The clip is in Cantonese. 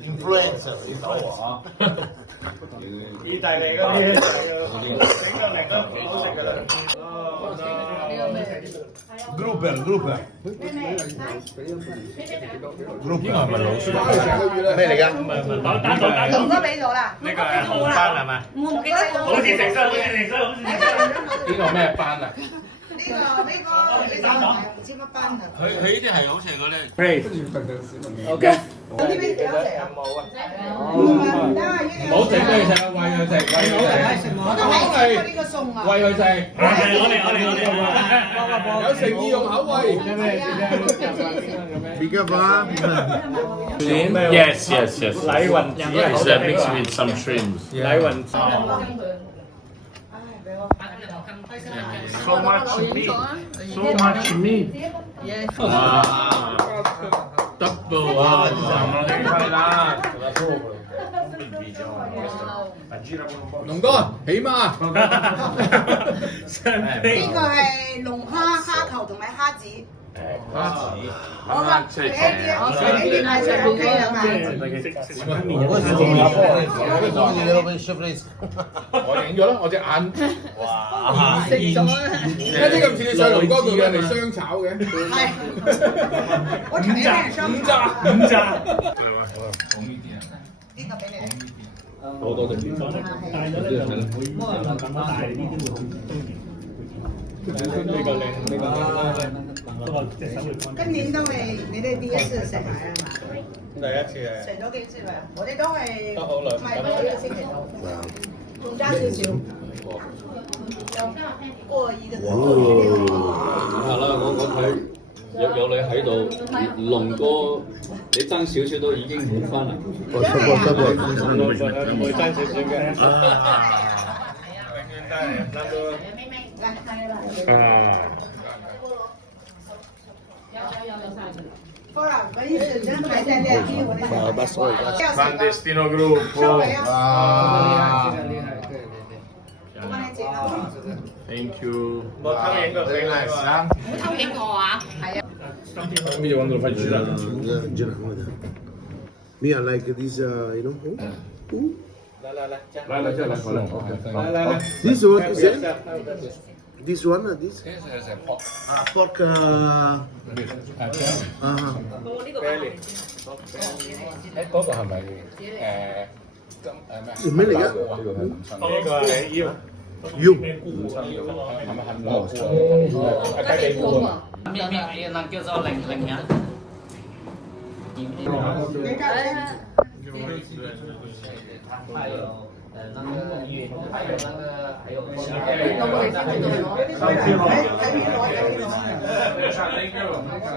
influencer 你走啊！意大利嗰啲整個零都幾好食㗎啦。Grouper。呢個係咪老鼠？咩嚟㗎？龍哥俾咗啦，呢個係紅斑係咪？我唔記得咗。好似成身，好似成身，好似成身。呢個咩斑啊？呢個唔知乜班啊？佢呢啲係好似嗰啲。OK。呢邊幾多隻啊？冇啊。唔得啊！唔好整俾佢食啊，餵佢食，餵佢食。我都係食過呢個餸啊。餵佢食。我哋。有誠意用口餵。Big up 啊 Yes. 禮雲子 It's mixed with some shrimps. 禮雲子。So much meat. Wow. Double. Wow. 龍哥，起碼。呢個係龍蝦、蝦球同埋蝦子。蝦子。我話俾啲賣出 OK 啦嘛。我影咗啦，我隻眼。哇！食咗啦。一啲咁似你上龍哥度嘅人哋雙炒嘅。係。我請你係雙五扎。重呢啲啊！呢個俾你。好多謝。大咗咧就唔會咁大，呢啲會好中意。呢個靚，呢個隻手會乾。今年都係你哋第一次食蟹啊嘛？第一次係。食咗幾次啊？我哋都係都好耐。唔係都一個星期到，仲加少少。過意嘅。係啦，我睇有你喺度，龍哥你爭少少都已經滿分啦。唔會爭少少嘅。永遠都係諗到。好啦，我意思真係真係啲我哋。Clandestino gruppo. Thank you. 冇偷影個俾你喎。偷影我啊？係啊。Meglio quando lo fai girare. Me, I like this, you know. 嚟，即係嚟，嚟。This one is it? This one, this? 食pork。Pork. 嗰個係咪咩嚟㗎？呢個係腰。腰。係咪杏蘿菇啊？雞髀菇啊？面能叫做零人。还有那个鱼，还有那个还有。有冇你先去到攞？